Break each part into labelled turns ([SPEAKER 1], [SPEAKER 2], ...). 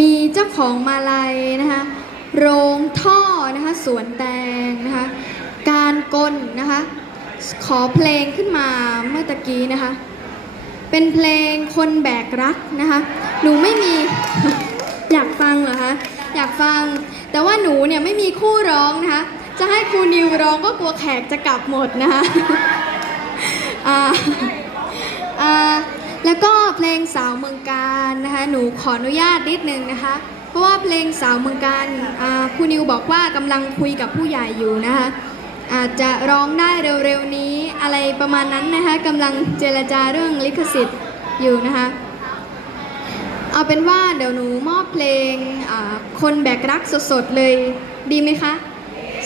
[SPEAKER 1] มีเจ้าของมาลัยนะคะโรงท่อนะคะสวนแตงนะคะการกลนะคะขอเพลงขึ้นมาเมื่อตะกี้นะคะ เป็นเพลงคนแบกรักนะคะหนูไม่มีอยากฟังเหรอคะอยากฟัง แต่ว่าหนูเนี่ยไม่มีคู่ร้องนะคะ จะให้ครูนิวร้องก็กลัวแขกจะกลับหมดนะคะอ่า แล้วก็เพลงสาวเมืองการนะคะหนูขออนุญาตนิดนึงนะคะ เพราะว่าเพลงสาวเมืองการครูนิวบอกว่ากำลังคุยกับผู้ใหญ่อยู่นะคะอาจจะร้องได้เร็วๆนี้อะไรประมาณนั้นนะคะกำลังเจรจาเรื่องลิขสิทธิ์อยู่นะคะเอาเป็นว่าเดี๋ยวหนูมอบเพลงคนแบกรักสดๆเลยดีไหมคะ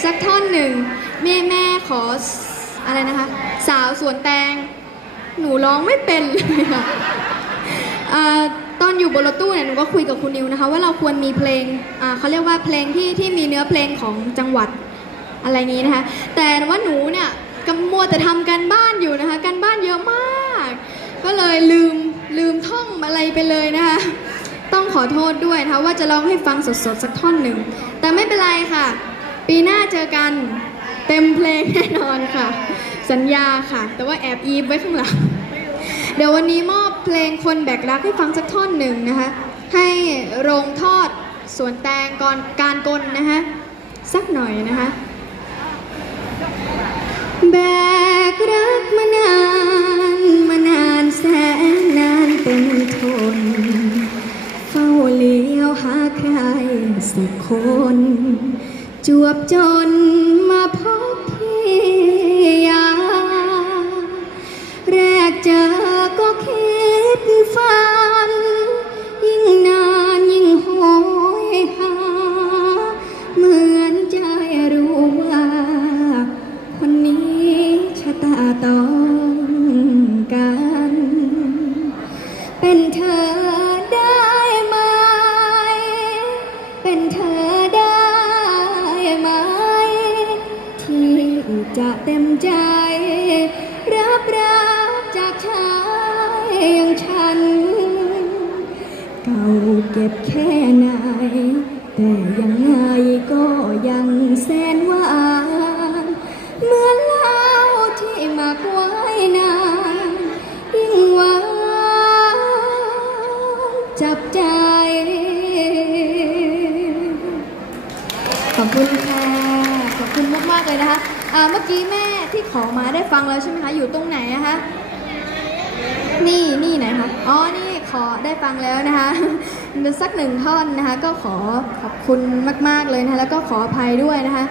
[SPEAKER 1] สักท่อนหนึ่ง แม่แม่ขออะไรนะคะ สาวสวนแตง หนูร้องไม่เป็นเลยค่ะตอนอยู่บนรถตู้เนี่ยหนูก็คุยกับคุณนิวนะคะ ว่าเราควรมีเพลงเขาเรียกว่าเพลงที่ที่มีเนื้อเพลงของจังหวัดอะไรนี้นะคะ แต่ว่าหนูเนี่ยกำมัวแต่ทำการบ้านอยู่นะคะการบ้านเยอะมาก ก็เลยลืมลืมท่องอะไรไปเลยนะคะต้องขอโทษด้วยนะคะว่าจะร้องให้ฟังสดๆสักท่อนหนึ่ง แต่ไม่เป็นไรค่ะ ปีหน้าเจอกันเต็มเพลงแน่นอนค่ะ สัญญาค่ะ แต่ว่าแอบอีฟไว้ข้างหลัง เดี๋ยววันนี้มอบเพลงคนแบกรักให้ฟังสักท่อนหนึ่งนะคะ ให้โรงทอดสวนแตงก่อนการกลนะคะสักหน่อยนะคะแบกรักมานานมานานแสนนานเป็นทน เฝ้าเลี้ยวหาใครสักคน จวบจนมาพบพี่ยา เป็นเธอได้ไหม เป็นเธอได้ไหม ที่จะเต็มใจ รับรักจากชายอย่างฉัน เก่าเก็บแค่ไหน แต่ยังไงก็ยังแสนหวาน จับใจ ขอบคุณค่ะ ขอบคุณมากๆเลยนะคะอ่าเมื่อกี้แม่ที่ขอมาได้ฟังแล้วใช่ไหมคะ อยู่ตรงไหนนะคะ นี่นี่ไหนคะ อ๋อ นี่ขอได้ฟังแล้วนะคะสักหนึ่งท่อนนะคะ ก็ขอขอบคุณมาก ๆเลยนะคะ แล้วก็ขออภัยด้วยนะคะ